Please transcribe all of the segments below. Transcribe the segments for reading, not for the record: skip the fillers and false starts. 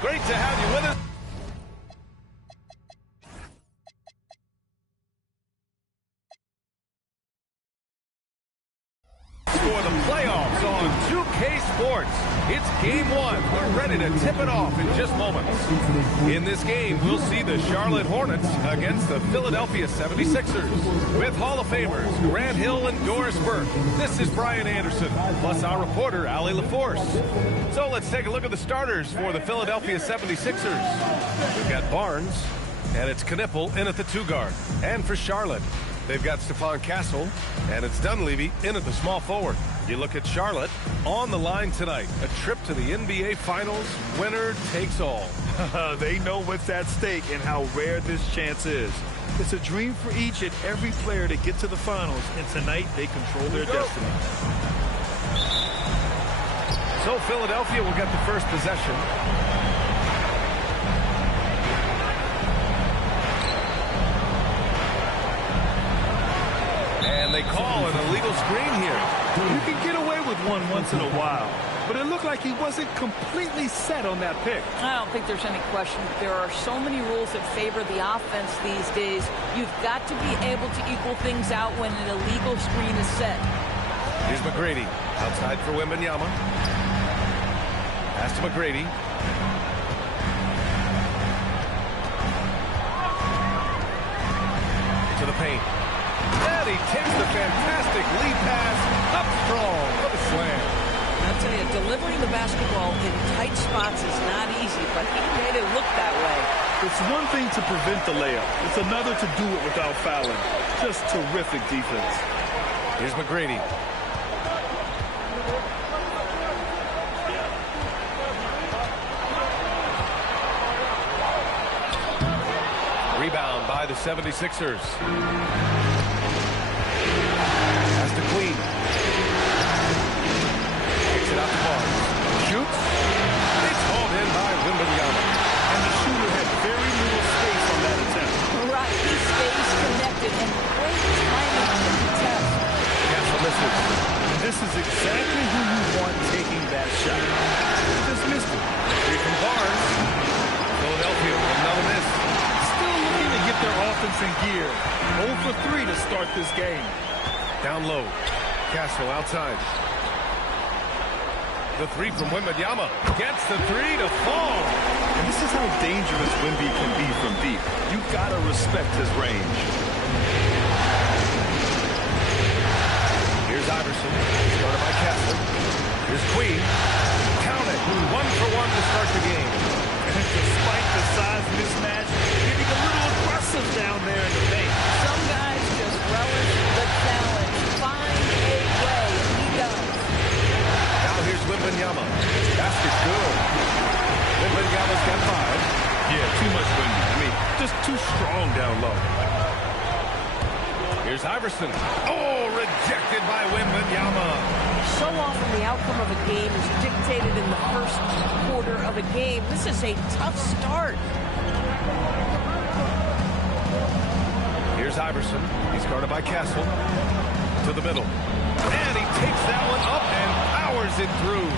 Great to have you with us. For the playoffs on 2K Sports. It's game one. We're ready to tip it off in just moments. In this game, we'll see the Charlotte Hornets against the Philadelphia 76ers. With Hall of Famers Grant Hill and Doris Burke. This is Brian Anderson, plus our reporter, Allie LaForce. So let's take a look at the starters for the Philadelphia 76ers. We've got Barnes, and it's Knipple in at the 2 guard. And for Charlotte, they've got TMac Castle, and it's Dunleavy in at the small forward. You look at Charlotte on the line tonight. A trip to the NBA Finals, winner takes all. They know what's at stake and how rare this chance is. It's a dream for each and every player to get to the finals, and tonight they control their destiny. So Philadelphia will get the first possession. And they call an illegal screen here. You can get away with one once in a while, but it looked like he wasn't completely set on that pick. I don't think there's any question. There are so many rules that favor the offense these days. You've got to be able to equal things out when an illegal screen is set. Here's McGrady outside for Wembanyama. Pass to McGrady. To the paint. And he takes the fantastic lead pass up strong. What a slam. I'll tell you, delivering the basketball in tight spots is not easy, but he made it look that way. It's one thing to prevent the layup. It's another to do it without fouling. Just terrific defense. Here's McGrady. Rebound by the 76ers. Pass to Queen. Kicks it out to Barnes. Shoots. It's hauled in by Wembanyama. And the shooter had very little space on that attempt. Right, he stays connected and great timing on the contest. Castle misses. This is exactly who you want taking that shot. He just missed it. Three from Barnes. Philadelphia with another miss. Still looking to get their offense in gear. 0 for 3 to start this game. Down low. Castle outside. The 3 from Wembanyama. Gets the 3 to fall. And this is how dangerous Wemby can be from deep. You've got to respect his range. Here's Iverson. Started by Castle. Here's Queen. Count it. 1 for 1 to start the game. And despite the size mismatch, getting a little aggressive down there in the paint. Some guys just relish the challenge. Find a way, and he does. Now here's Wembanyama. Basket good. Wembanyama's got 5. Yeah, too much Wemby. I mean, just too strong down low. Here's Iverson. Oh, rejected by Wembanyama. So often the outcome of a game is dictated in the first quarter of a game. This is a tough start. Here's Iverson. He's guarded by Castle. To the middle. And he takes that one up and powers it through.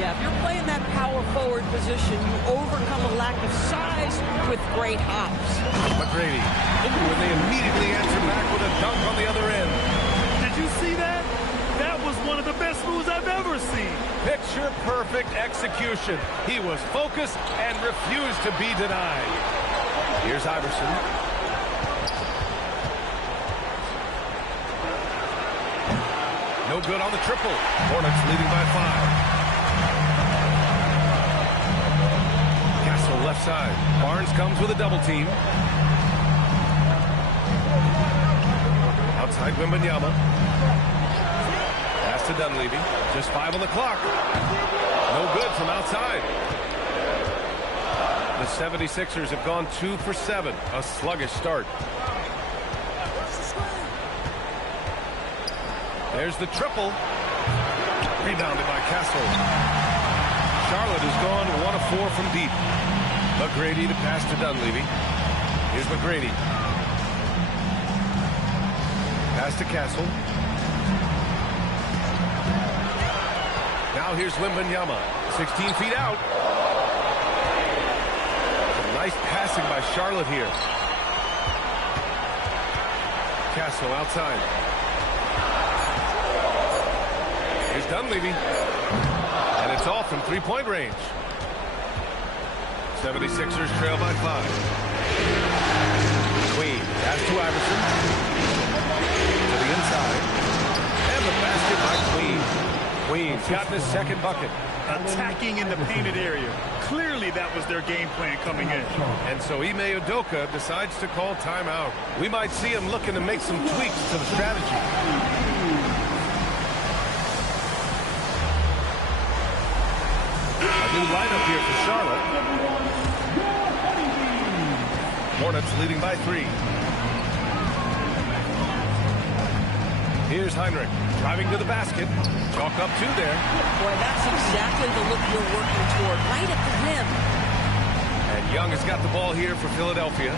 Yeah, if you're playing that power forward position, you overcome a lack of size with great hops. McGrady. Ooh, and they immediately answer back with a dunk on the other end. Did you see that? That was one of the best moves I've ever seen. Picture perfect execution. He was focused and refused to be denied. Here's Iverson. No good on the triple. Hornets leading by 5. Castle left side. Barnes comes with a double team. Outside Wembanyama. Pass to Dunleavy. Just 5 on the clock. No good from outside. The 76ers have gone 2 for 7. A sluggish start. There's the triple. Rebounded by Castle. Charlotte has gone 1 of 4 from deep. McGrady to pass to Dunleavy. Here's McGrady. Pass to Castle. Now here's Wembanyama. 16 feet out. Nice passing by Charlotte here. Castle outside. Here's Dunleavy. And it's off from three-point range. 76ers trail by 5. Queen pass to Iverson. To the inside. And the basket by Queen. Queen's got his second bucket. Attacking in the painted area. Clearly that was their game plan coming in. And so Ime Udoka decides to call timeout. We might see him looking to make some tweaks to the strategy. A new lineup here for Charlotte. Hornets leading by 3. Here's Heinrich driving to the basket. Chalk up 2 there. Boy, that's exactly the look you're working toward, right at the rim. And Young has got the ball here for Philadelphia.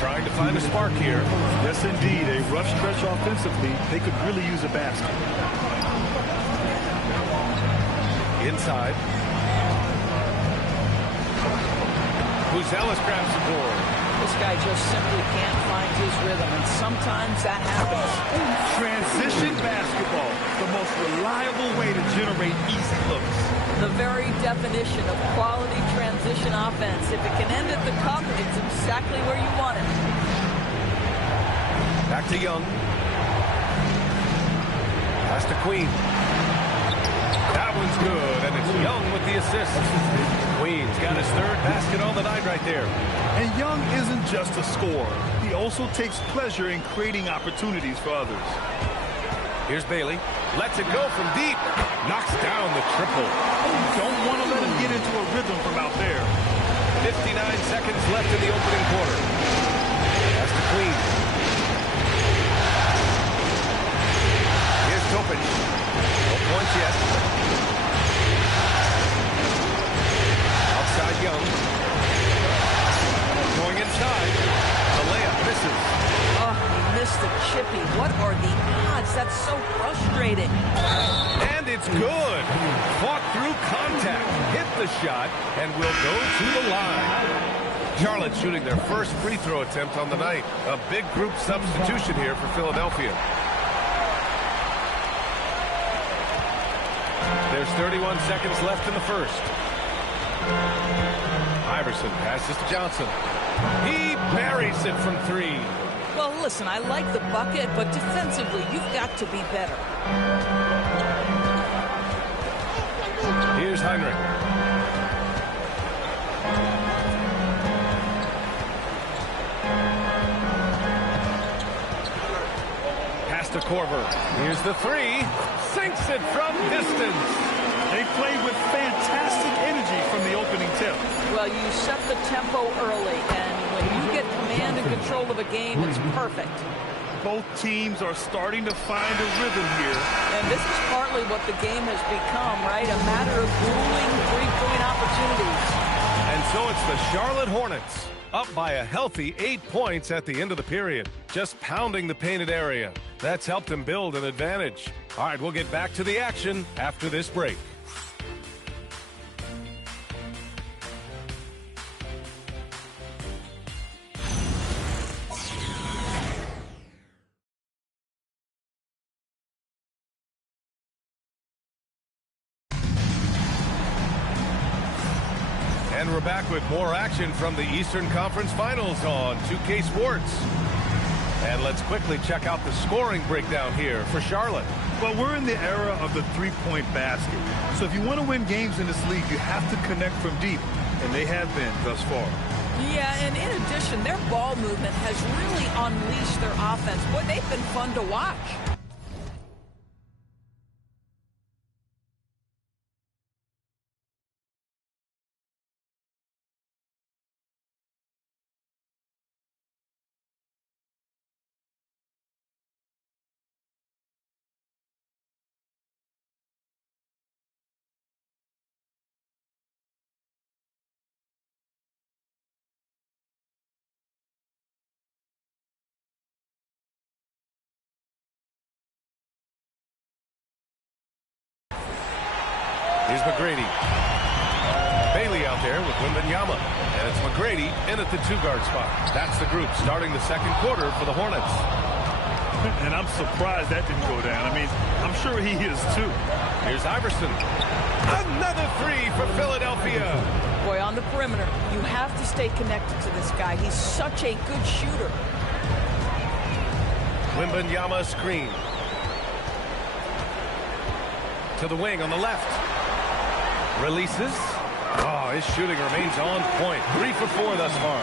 Trying to find a spark here. Yes, indeed. A rough stretch offensively. They could really use a basket. Inside. Buzelis grabs the board. This guy just simply can't find his rhythm, and sometimes that happens. Transition basketball, the most reliable way to generate easy looks. The very definition of quality transition offense. If it can end at the cup, it's exactly where you want it. Back to Young. Pass to Queen. That one's good, and it's Young with the assist. Queen's got his third basket on the night right there. And Young isn't just a scorer. He also takes pleasure in creating opportunities for others. Here's Bailey. Lets it go from deep. Knocks down the triple. Don't want to let him get into a rhythm from out there. 59 seconds left in the opening quarter. That's the Queen. Here's Topic. No points yet. Outside Young. Going inside. The layup misses. Oh, he missed the chippy. What are the odds? That's so frustrating. And it's good. Fought through contact. Hit the shot and will go to the line. Charlotte shooting their first free throw attempt on the night. A big group substitution here for Philadelphia. There's 31 seconds left in the first. Iverson passes to Johnson. He buries it from 3. Well, listen, I like the bucket, but defensively, you've got to be better. Here's Heinrich. Pass to Korver. Here's the 3. Sinks it from distance. They play with fantastic energy from the opening tip. Well, you set the tempo early, and when you get command and control of a game, it's perfect. Both teams are starting to find a rhythm here. And this is partly what the game has become, right? A matter of grueling three-point opportunities. And so it's the Charlotte Hornets, up by a healthy 8 points at the end of the period, just pounding the painted area. That's helped them build an advantage. All right, we'll get back to the action after this break. And we're back with more action from the Eastern Conference Finals on 2K Sports. And let's quickly check out the scoring breakdown here for Charlotte. Well, we're in the era of the three-point basket. So if you want to win games in this league, you have to connect from deep. And they have been thus far. Yeah, and in addition, their ball movement has really unleashed their offense. Boy, they've been fun to watch. Here's McGrady. Bailey out there with Wembanyama. And it's McGrady in at the 2-guard spot. That's the group starting the second quarter for the Hornets. And I'm surprised that didn't go down. I mean, I'm sure he is too. Here's Iverson. Another three for Philadelphia. Boy, on the perimeter, you have to stay connected to this guy. He's such a good shooter. Wembanyama screen. To the wing on the left. Releases. Oh, his shooting remains on point. 3 for 4 thus far.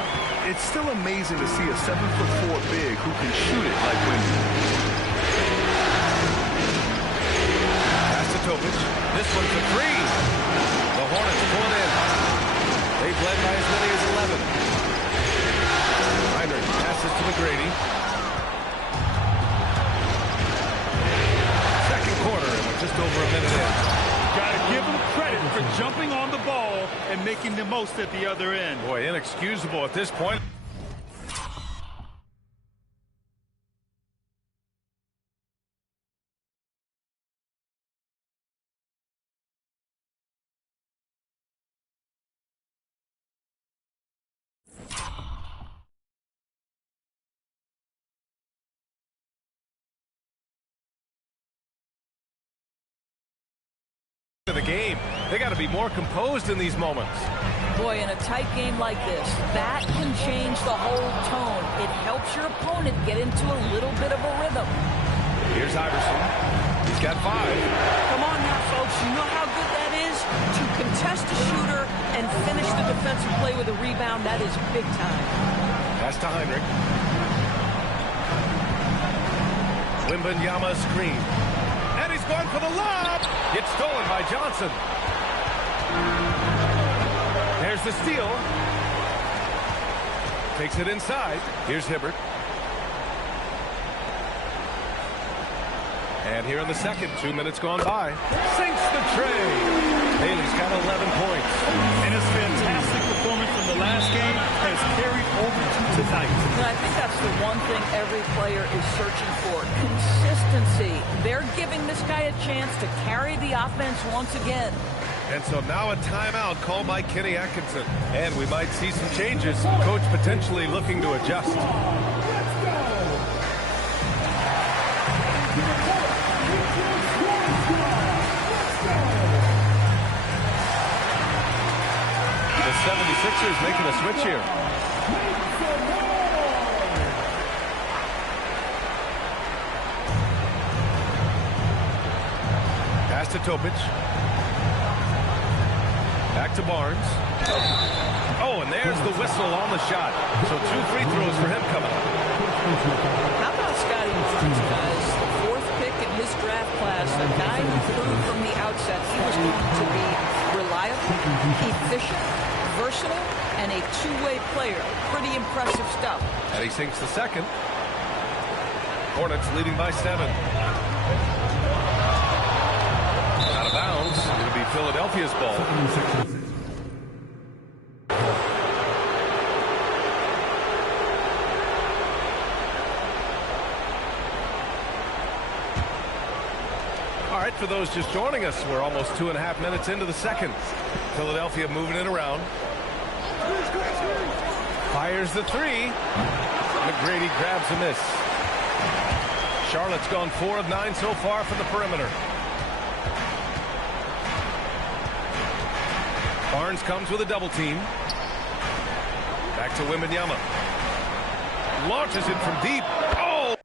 It's still amazing to see a 7'4" big who can shoot it like Wemby. Pass to Topic. This one's a 3. The Hornets pull it in. They've led by as many as 11. Heinrich passes to McGrady. Second quarter, and we're just over a minute in. Got to give him credit for jumping on the ball and making the most at the other end. Boy, inexcusable at this point. The game. They got to be more composed in these moments. Boy, in a tight game like this, that can change the whole tone. It helps your opponent get into a little bit of a rhythm. Here's Iverson. He's got 5. Come on now, folks. You know how good that is? To contest a shooter and finish the defensive play with a rebound, that is big time. Pass to Heinrich. Wembanyama screen. And he's going for the lob. It's stolen by Johnson. There's the steal. Takes it inside. Here's Hibbert. And here in the second, 2 minutes gone by. Sinks the tray. Bailey's got 11 points. And his fantastic performance from the last game has carried over to tonight. And I think that's the one thing every player is searching for. Consistency. They're giving this guy a chance to carry the offense once again. And so now a timeout called by Kenny Atkinson. And we might see some changes. Coach potentially looking to adjust. The 76ers making a switch here. Pass to Topic. Back to Barnes. Oh, and there's the whistle on the shot. So 2 free throws for him coming up. How about Scotty Barnes, guys? The 4th pick in his draft class. A guy who proved from the outset he was going to be reliable, efficient, versatile, and a two-way player. Pretty impressive stuff. And he sinks the second. Hornets leading by 7. Out of bounds. It'll be Philadelphia's ball. All right, for those just joining us, we're almost 2.5 minutes into the second. Philadelphia moving it around. Fires the 3. McGrady grabs a miss. Charlotte's gone 4 of 9 so far from the perimeter. Barnes comes with a double team. Back to Wembanyama. Launches it from deep. Oh!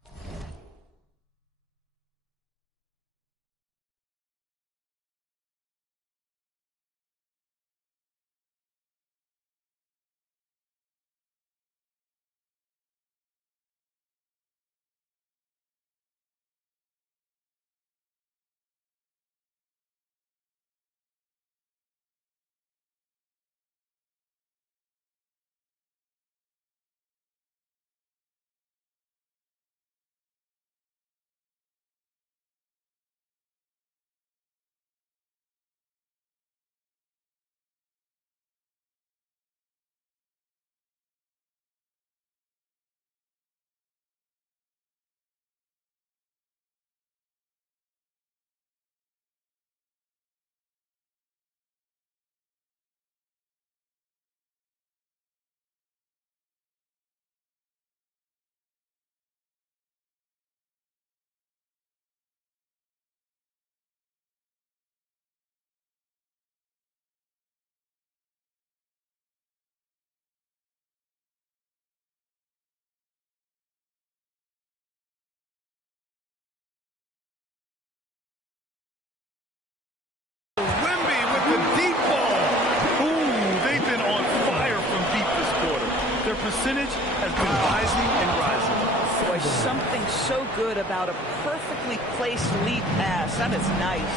percentage has been rising and rising. Boy, something so good about a perfectly placed lead pass. That is nice.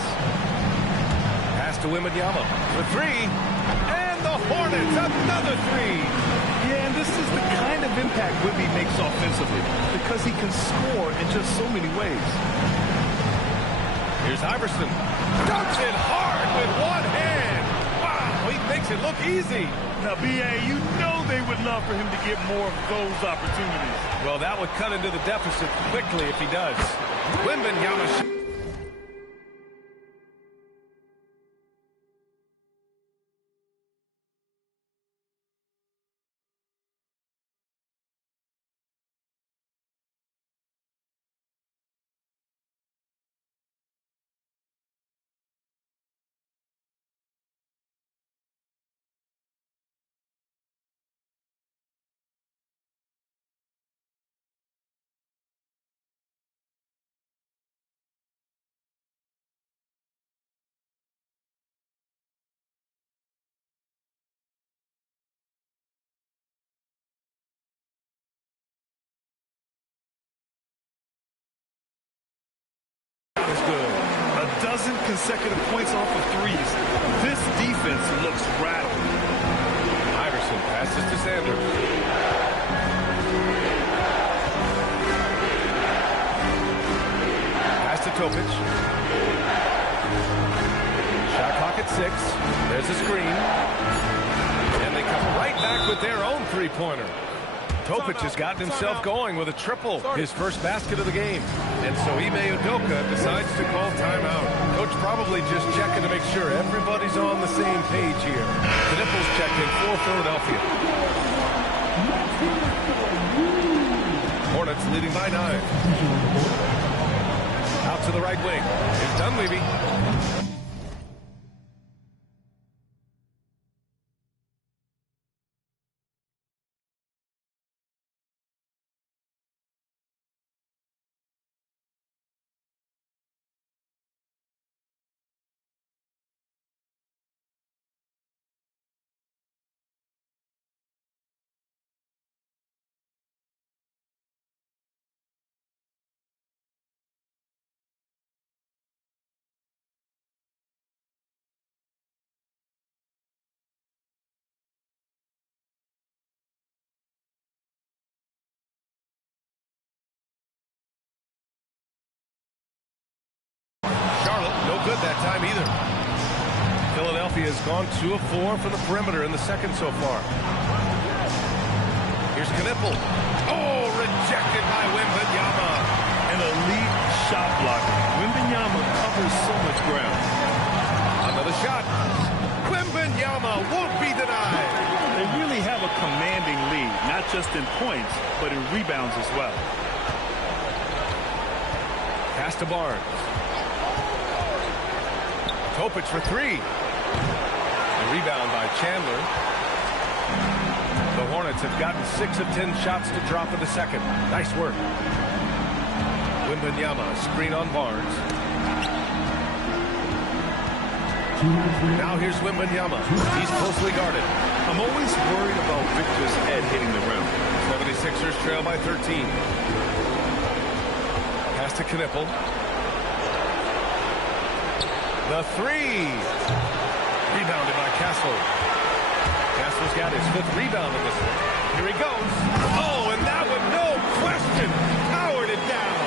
Pass to Wemby for three. And the Hornets, another three. Yeah, and this is the kind of impact Wemby makes offensively because he can score in just so many ways. Here's Iverson. Dunks it hard with one hand. Wow, he makes it look easy. Now, B.A., you know they would love for him to get more of those opportunities. Well, that would cut into the deficit quickly if he does. Wembanyama. Is good. A dozen consecutive points off of threes. This defense looks rattled. Iverson passes to Sanders. Pass to Topic. Shot clock at 6. There's a screen. And they come right back with their own three-pointer. Topic has gotten himself going with a triple, his first basket of the game. And so Ime Udoka decides to call timeout. Coach probably just checking to make sure everybody's on the same page here. The Nipples checked in for Philadelphia. Hornets leading by 9. Out to the right wing. Here's Dunleavy. No good that time either. Philadelphia has gone 2 of 4 from the perimeter in the second so far. Here's Knipple. Oh, rejected by Wembanyama. An elite shot blocker. Wembanyama covers so much ground. Another shot. Wembanyama won't be denied. They really have a commanding lead, not just in points, but in rebounds as well. Pass to Barnes. Topic for 3. A rebound by Chandler. The Hornets have gotten 6 of 10 shots to drop in the second. Nice work. Wembanyama, screen on Barnes. Now here's Wembanyama. He's closely guarded. I'm always worried about Victor's head hitting the rim. 76ers trail by 13. Pass to Knipple. The 3. Rebounded by Castle. Castle's got his 5th rebound of this one. Here he goes. Oh, and that one, no question, powered it down.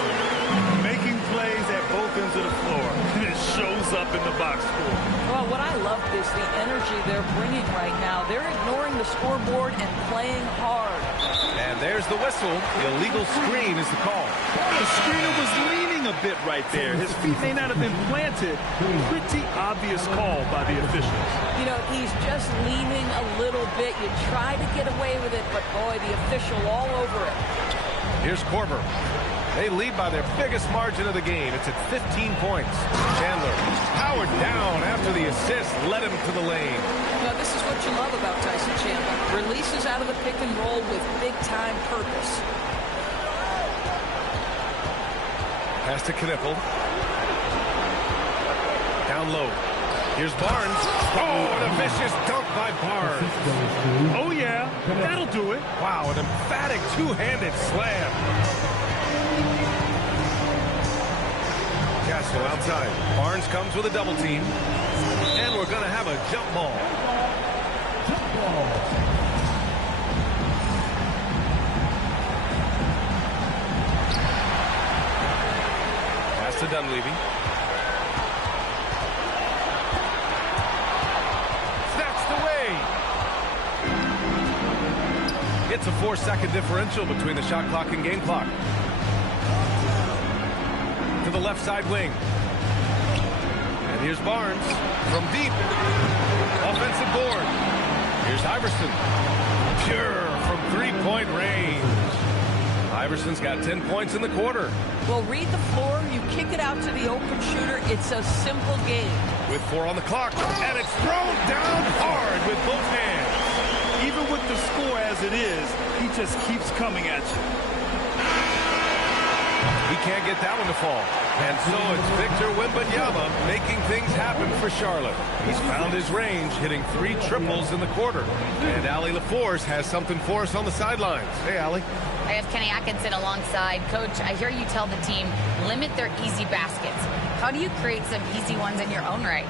Making plays at both ends of the floor. And it shows up in the box score. Well, what I love is the energy they're bringing right now. They're ignoring the scoreboard and playing hard. And there's the whistle. The illegal screen is the call. The screener was leaning a bit right there. His feet may not have been planted. Pretty obvious call by the officials. You know, he's just leaning a little bit. You try to get away with it, but boy, the official all over it. Here's Korver. They lead by their biggest margin of the game. It's at 15 points. Chandler powered down after the assist led him to the lane. You know, this is what you love about Tyson Chandler. Releases out of the pick and roll with big-time purpose. Pass to Knipple. Down low. Here's Barnes. Oh, and a vicious dunk by Barnes. Oh, yeah. That'll do it. Wow, an emphatic two-handed slam. Castle outside. Barnes comes with a double team. And we're going to have a jump ball. Pass to Dunleavy. Snatched away. It's a 4-second differential between the shot clock and game clock. To the left side wing. And here's Barnes from deep. Offensive board. Here's Iverson. Pure from three-point range. Iverson's got 10 points in the quarter. Well, read the floor. You kick it out to the open shooter. It's a simple game. With 4 on the clock. And it's thrown down hard with both hands. Even with the score as it is, he just keeps coming at you. He can't get that one to fall. And so it's Victor Wembanyama making things happen for Charlotte. He's found his range, hitting 3 triples in the quarter. And Allie LaForce has something for us on the sidelines. Hey, Allie. I have Kenny Atkinson alongside. Coach, I hear you tell the team, limit their easy baskets. How do you create some easy ones in your own right?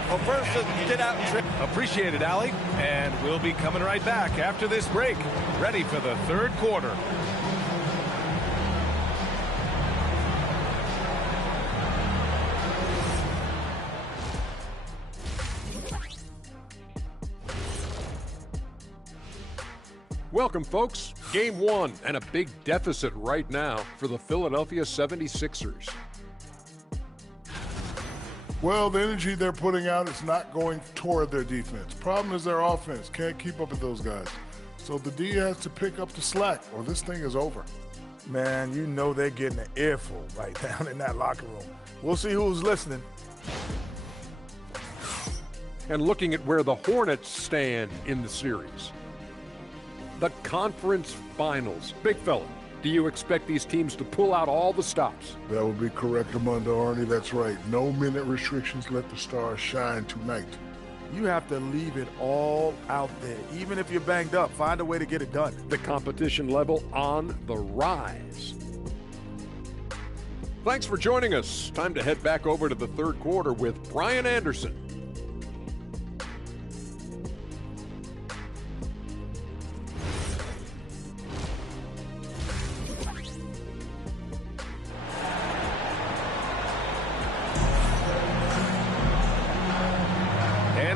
Well, first, get out and trip. Appreciate it, Allie. And we'll be coming right back after this break. Ready for the third quarter. Welcome, folks. Game 1 and a big deficit right now for the Philadelphia 76ers. Well, the energy they're putting out is not going toward their defense. Problem is their offense can't keep up with those guys. So the D has to pick up the slack or this thing is over. Man, you know they're getting an earful right down in that locker room. We'll see who's listening. And looking at where the Hornets stand in the series. The conference finals. Big fella, do you expect these teams to pull out all the stops? That would be correct, Armando Arnie. That's right. No minute restrictions. Let the stars shine tonight. You have to leave it all out there. Even if you're banged up, find a way to get it done. The competition level on the rise. Thanks for joining us. Time to head back over to the third quarter with Brian Anderson.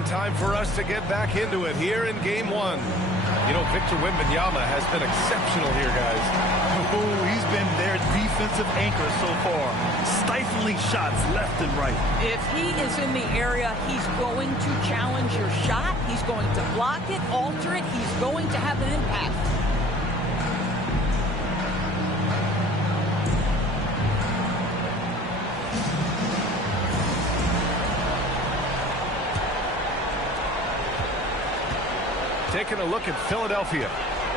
Time for us to get back into it here in game 1. You know, Victor Wembanyama has been exceptional here, guys. Oh, he's been their defensive anchor so far. Stifling shots left and right. If he is in the area, he's going to challenge your shot. He's going to block it, alter it. He's going to have an impact. Taking a look at Philadelphia.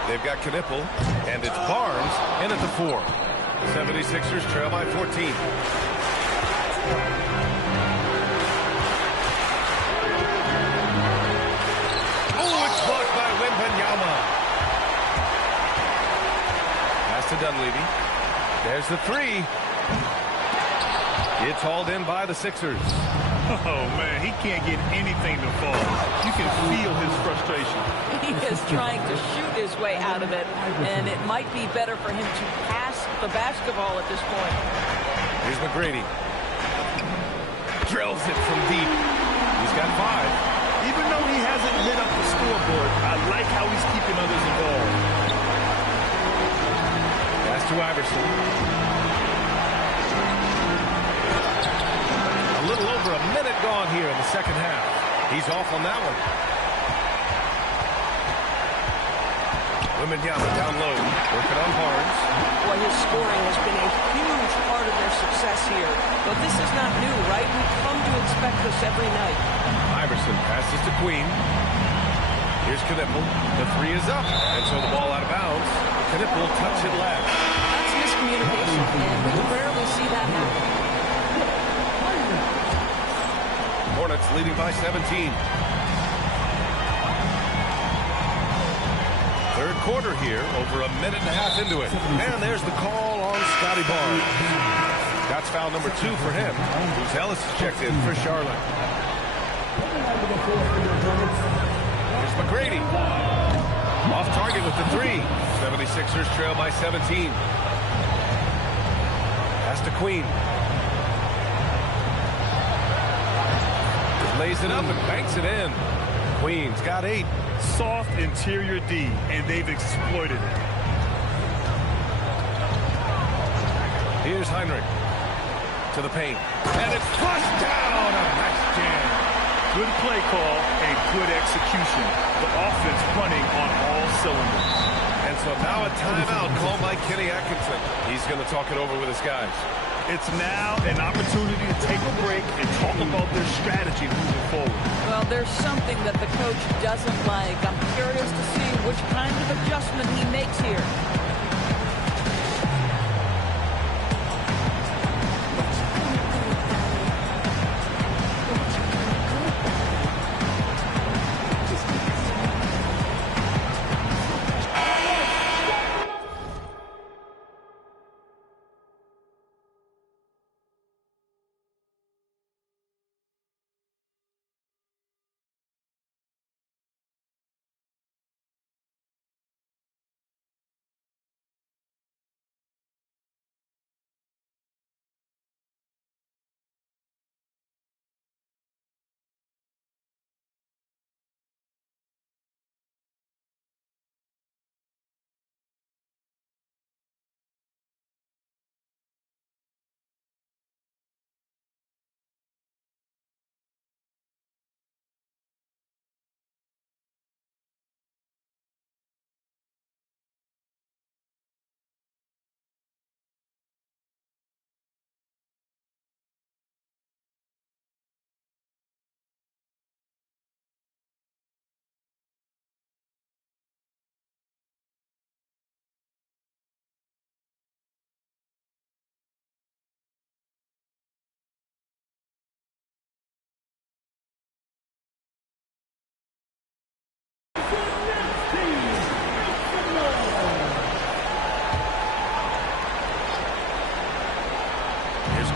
They've got Knipple, and it's Barnes in at the 4. 76ers trail by 14. Oh, it's blocked by Wembanyama. Pass to Dunleavy. There's the 3. It's hauled in by the Sixers. Oh, man, he can't get anything to fall. You can feel his frustration. He is trying to shoot his way out of it, and it might be better for him to pass the basketball at this point. Here's McGrady. Drills it from deep. He's got 5. Even though he hasn't lit up the scoreboard, I like how he's keeping others involved. Pass to Iverson. A little over a minute gone here in the second half. He's off on that one. Wembanyama down low, working on Barnes. Boy, his scoring has been a huge part of their success here. But this is not new, right? We've come to expect this every night. Iverson passes to Queen. Here's Knipple. The 3 is up, and so the ball out of bounds. Knipple touched it last. That's miscommunication, and we rarely see that happen. Hornets leading by 17. Third quarter here, over a minute and a half into it. And there's the call on Scotty Barnes. That's foul number 2 for him. Bruce Ellis is checked in for Charlotte. Here's McGrady. Off target with the 3. 76ers trail by 17. Pass to Queen. Lays it up and banks it in. Queen's got 8. Soft interior D, and they've exploited it. Here's Heinrich to the paint. And it's flushed down. A nice jam. Good play call and good execution. The offense running on all cylinders. And so now a timeout called by Kenny Atkinson. He's going to talk it over with his guys. It's now an opportunity to take a break and talk about their strategy moving forward. Well, there's something that the coach doesn't like. I'm curious to see which kind of adjustment he makes here.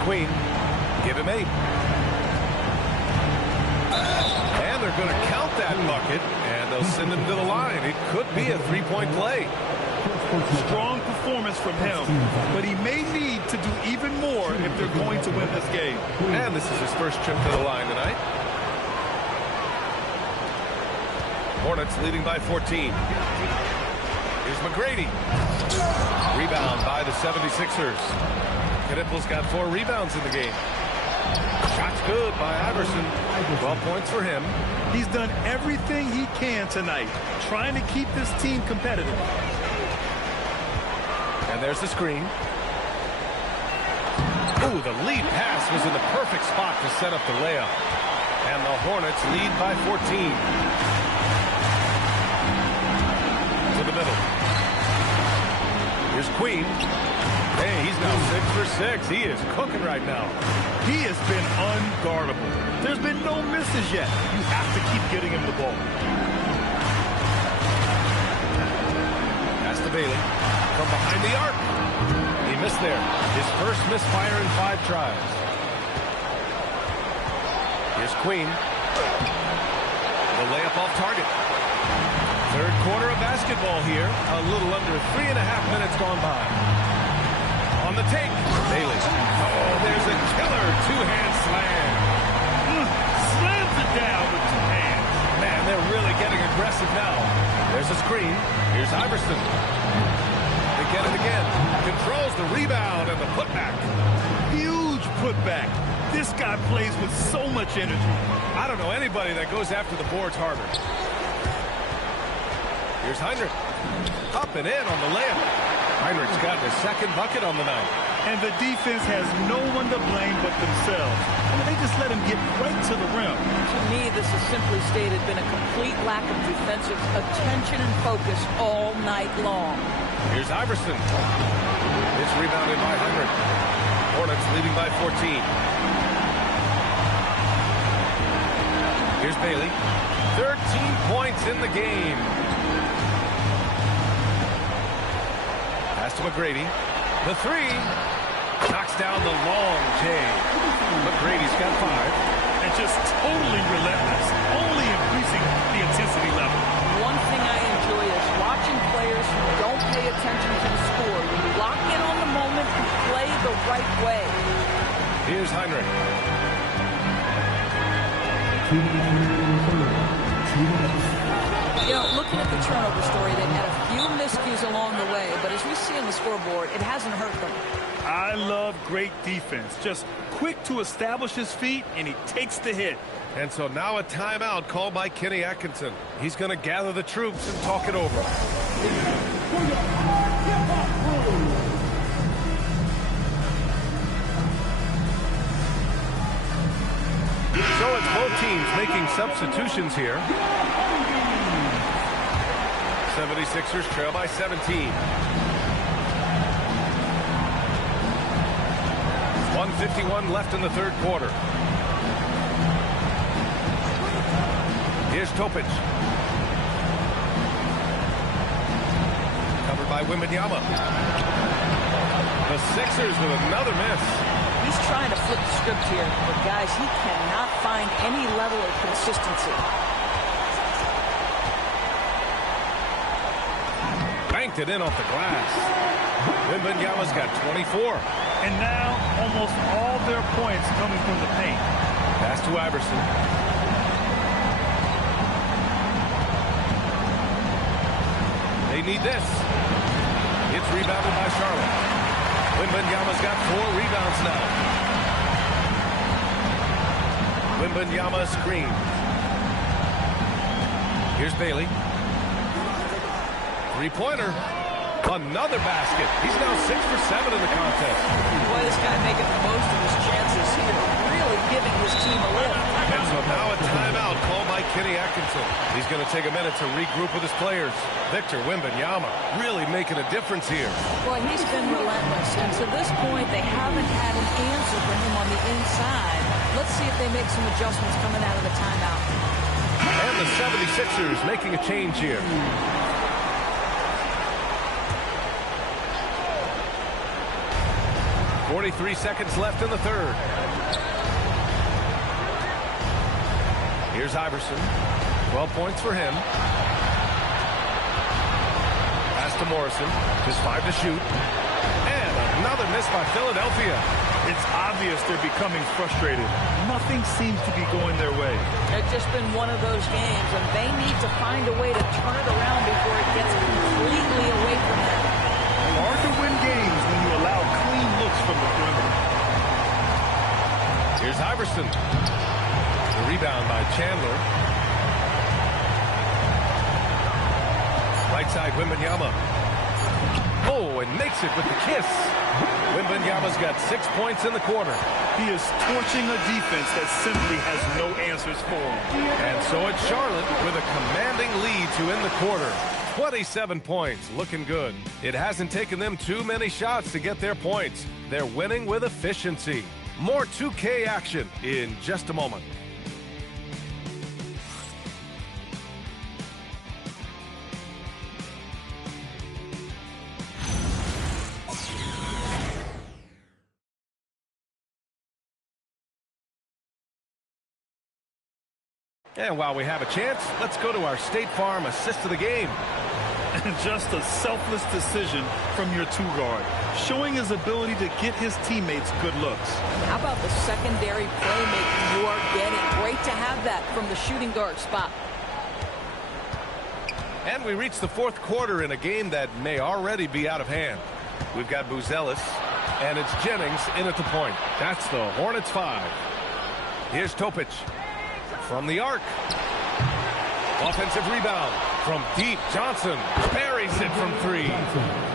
Queen, give him 8. And they're going to count that bucket, and they'll send him to the line. It could be a 3-point play. Strong performance from him, but he may need to do even more if they're going to win this game. And this is his first trip to the line tonight. Hornets leading by 14. Here's McGrady. Rebound by the 76ers. Knippel's got 4 rebounds in the game. Shot's good by Iverson. 12 points for him. He's done everything he can tonight, trying to keep this team competitive. And there's the screen. Ooh, the lead pass was in the perfect spot to set up the layup. And the Hornets lead by 14. To the middle. Here's Queen. Hey, he's now 6 for 6. He is cooking right now. He has been unguardable. There's been no misses yet. You have to keep getting him the ball. Pass to Bailey. From behind the arc. He missed there. His first misfire in 5 tries. Here's Queen. The layup off target. Third quarter of basketball here. A little under 3.5 minutes gone by. On the take, Bailey. Oh, there's a killer 2-hand slam. Slams it down with 2 hands. Man, they're really getting aggressive now. There's a screen. Here's Iverson. They get it again. Controls the rebound and the putback. Huge putback. This guy plays with so much energy. I don't know anybody that goes after the boards harder. Here's Heinrich. Up and in on the layup. Heinrich's got the second bucket on the night. And the defense has no one to blame but themselves. I mean, they just let him get right to the rim. To me, this has simply stated been a complete lack of defensive attention and focus all night long. Here's Iverson. It's rebounded by Heinrich. Hornets leading by 14. Here's Bailey. 13 points in the game. Pass to McGrady. The three. Knocks down the long J. McGrady's got 5. And just totally relentless, only increasing the intensity level. One thing I enjoy is watching players who don't pay attention to the score. When you lock in on the moment, you play the right way. Here's Heinrich. You know, looking at the turnover story, they've had a few miscues along the way, but as we see on the scoreboard, it hasn't hurt them. I love great defense. Just quick to establish his feet, and he takes the hit. And so now a timeout called by Kenny Atkinson. He's going to gather the troops and talk it over. So it's both teams making substitutions here. 76ers trail by 17. 1:51 left in the third quarter. Here's Topic. Covered by Wembanyama. The Sixers with another miss. He's trying to flip the script here, but guys, he cannot find any level of consistency. Banked it in off the glass. Wembanyama's got 24. And now, almost all their points coming from the paint. Pass to Iverson. They need this. It's rebounded by Charlotte. Wembanyama's got 4 rebounds now. Wembanyama screen. Here's Bailey. Three-pointer. Another basket. He's now 6 for 7 in the contest. Boy, this guy making the most of his chances here, really giving his team a lift. And so now a timeout called by Kenny Atkinson. He's going to take a minute to regroup with his players. Victor Wembanyama really making a difference here. Well, he's been relentless, and to this point, they haven't had an answer for him on the inside. Let's see if they make some adjustments coming out of the timeout. And the 76ers making a change here. 43 seconds left in the third. Here's Iverson. 12 points for him. Pass to Morrison. Just 5 to shoot. And another miss by Philadelphia. It's obvious they're becoming frustrated. Nothing seems to be going their way. It's just been one of those games, and they need to find a way to turn it around before it gets completely away from them. Hard to win games when you allow clean looks from the perimeter. Here's Iverson. The rebound by Chandler. Right side, Wembanyama. Oh, and makes it with the kiss. Wembanyama's got 6 points in the quarter. He is torching a defense that simply has no answers for him. And so it's Charlotte with a commanding lead to end the quarter. 27 points, looking good. It hasn't taken them too many shots to get their points. They're winning with efficiency. More 2K action in just a moment. And while we have a chance, let's go to our State Farm assist of the game. And just a selfless decision from your two-guard, showing his ability to get his teammates good looks. How about the secondary playmaking you are getting? Great to have that from the shooting guard spot. And we reach the fourth quarter in a game that may already be out of hand. We've got Buzelis, and it's Jennings in at the point. That's the Hornets 5. Here's Topic from the arc. Offensive rebound from deep. Johnson buries it from 3.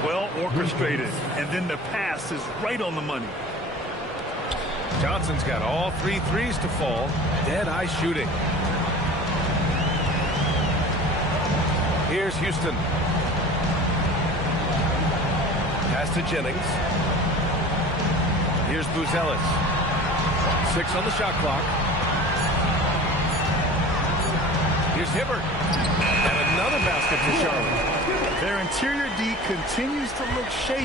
Well orchestrated, and then the pass is right on the money. Johnson's got all 3 threes to fall. Dead-eye shooting. Here's Houston. Pass to Jennings. Here's Buzelis. 6 on the shot clock. Here's Hibbert. And another basket for Charlotte. Their interior D continues to look shaky.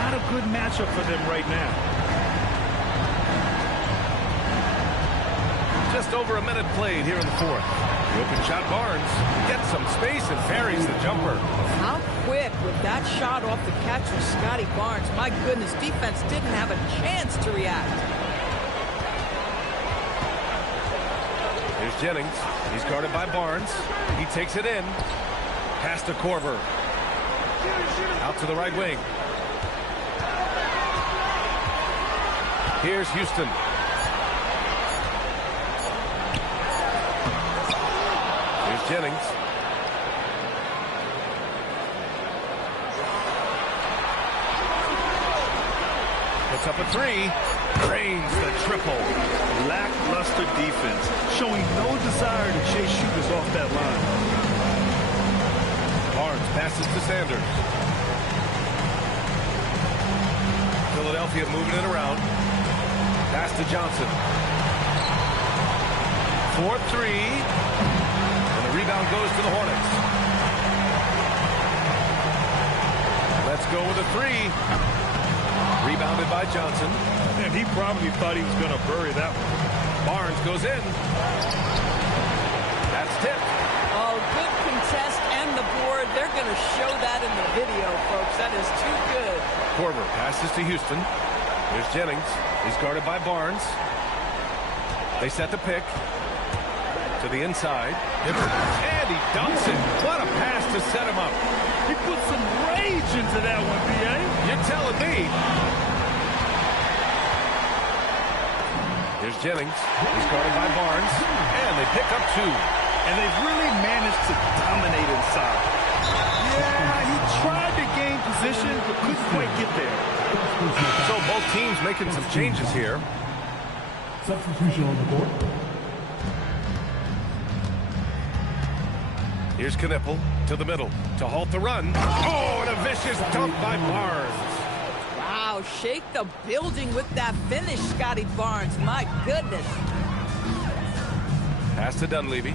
Not a good matchup for them right now. Just over a minute played here in the fourth. The open shot, Barnes gets some space and parries the jumper. How quick with that shot off the catch was Scotty Barnes. My goodness, defense didn't have a chance to react. Here's Jennings. He's guarded by Barnes. He takes it in. Pass to Korver. Out to the right wing. Here's Houston. Here's Jennings. Puts up a three. Drains the triple. Lackluster defense, showing no desire to chase shooters off that line. Barnes passes to Sanders. Philadelphia moving it around. Pass to Johnson. 4-3. And the rebound goes to the Hornets. Let's go with a three. Rebounded by Johnson. And he probably thought he was going to bury that one. Barnes goes in. That's tipped. Oh, good contest and the board. They're going to show that in the video, folks. That is too good. Korver passes to Houston. Here's Jennings. He's guarded by Barnes. They set the pick. To the inside. And he dumps it. What a pass to set him up. He put some rage into that one, B.A. You're telling me. Here's Jennings. He's guarded by Barnes. And they pick up two. And they've really managed to dominate inside. Yeah, he tried to gain position, but couldn't quite get there. So both teams making some changes here. Substitution on the board. Here's Knipple to the middle to halt the run. Oh, and a vicious dunk by Barnes. Wow, shake the building with that finish, Scotty Barnes. My goodness. Pass to Dunleavy.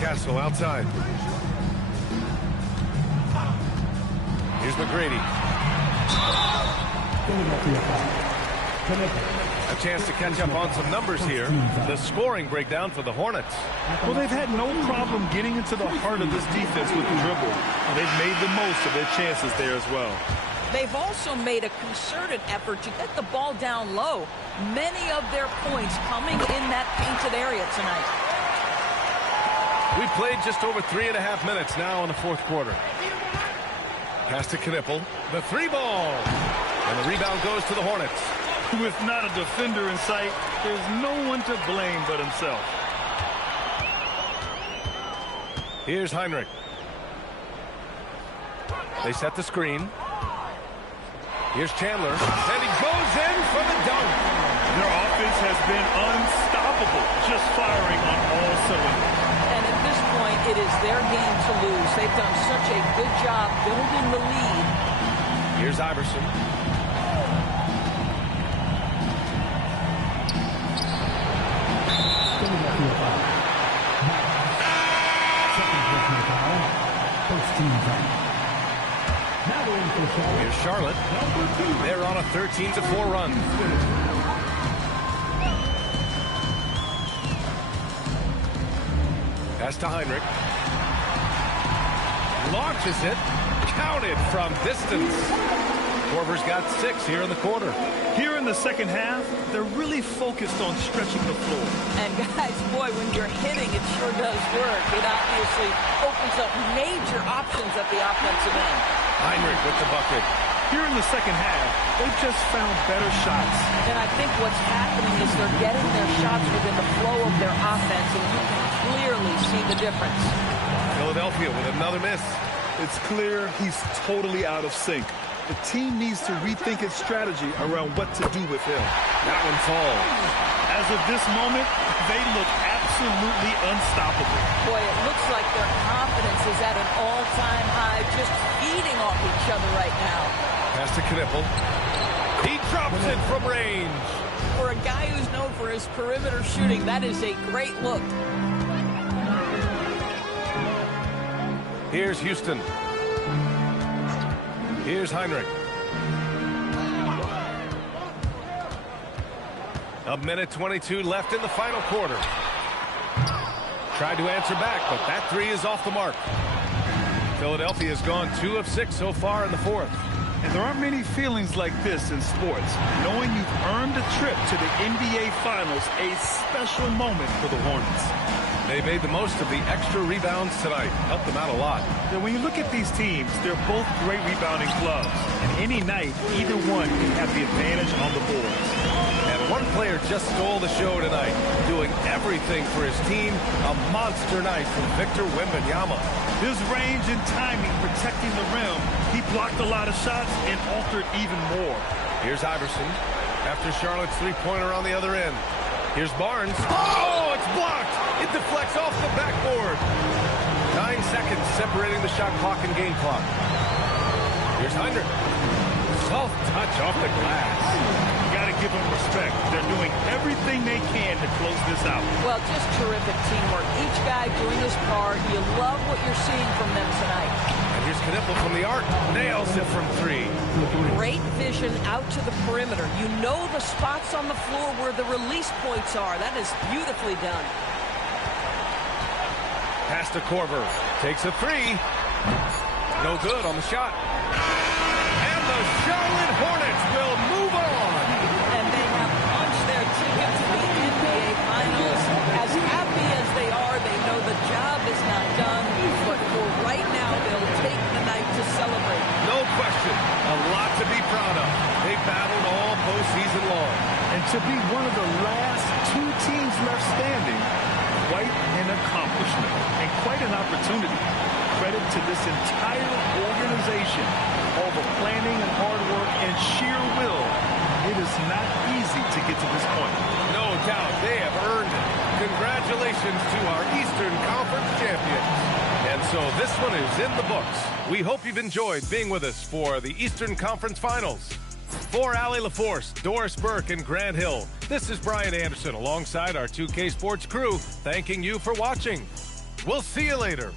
Castle outside. Here's McGrady. A chance to catch up on some numbers here. The scoring breakdown for the Hornets. Well, they've had no problem getting into the heart of this defense with the dribble. And they've made the most of their chances there as well. They've also made a concerted effort to get the ball down low. Many of their points coming in that painted area tonight. We played just over 3.5 minutes now in the fourth quarter. Pass to Knipple. The three ball. And the rebound goes to the Hornets. With not a defender in sight, there's no one to blame but himself. Here's Heinrich. They set the screen. Here's Chandler. And he goes in for the dunk. Their offense has been unstoppable, just firing on all cylinders. And at this point, it is their game to lose. They've done such a good job building the lead. Here's Iverson. Here's Charlotte. They're on a 13-4 run. Pass to Heinrich. Launches it. Counted from distance. Korver's got 6 here in the quarter. Here in the second half, they're really focused on stretching the floor. And guys, boy, when you're hitting, it sure does work. It obviously opens up major options at the offensive end. Heinrich with the bucket. Here in the second half, they've just found better shots. And I think what's happening is they're getting their shots within the flow of their offense, and you can clearly see the difference. Philadelphia with another miss. It's clear he's totally out of sync. The team needs to rethink its strategy around what to do with him. That one falls. As of this moment, they look absolutely unstoppable. Boy, it looks like their confidence is at an all-time high, just feeding off each other right now. Pass to Knipple. He drops it from range. For a guy who's known for his perimeter shooting. That is a great look. Here's Houston. Here's Heinrich. A minute 22 left in the final quarter. Tried to answer back, but that three is off the mark. Philadelphia has gone 2 of 6 so far in the fourth. And there aren't many feelings like this in sports. Knowing you've earned a trip to the NBA Finals, a special moment for the Hornets. They made the most of the extra rebounds tonight. Helped them out a lot. Now, when you look at these teams, they're both great rebounding clubs. And any night, either one can have the advantage on the boards. And one player just stole the show tonight, doing everything for his team. A monster night from Victor Wembanyama. His range and timing protecting the rim. He blocked a lot of shots and altered even more. Here's Iverson after Charlotte's three-pointer on the other end. Here's Barnes. Oh, it's blocked. It deflects off the backboard. 9 seconds separating the shot clock and game clock. Here's Heinrich. Soft touch off the glass. Got to give them respect. They're doing everything they can to close this out. Well, just terrific teamwork. Each guy doing his part. You love what you're seeing from them tonight. And here's Knippel from the arc. Nails it from 3. Great vision out to the perimeter. You know the spots on the floor where the release points are. That is beautifully done. Pass to Korver. Takes a 3. No good on the shot. And the Charlotte Hornets will move on. And they have punched their ticket to the NBA Finals. As happy as they are, they know the job is not done. But for right now, they'll take the night to celebrate. No question. A lot to be proud of. They battled all postseason long. And to be one of the last 2 teams left standing, quite an accomplishment and quite an opportunity. Credit to this entire organization. All the planning and hard work and sheer will. It is not easy to get to this point. No doubt they have earned it. Congratulations to our Eastern Conference champions. And so this one is in the books. We hope you've enjoyed being with us for the Eastern Conference Finals. For Allie LaForce, Doris Burke, and Grant Hill, this is Brian Anderson alongside our 2K Sports crew, thanking you for watching. We'll see you later.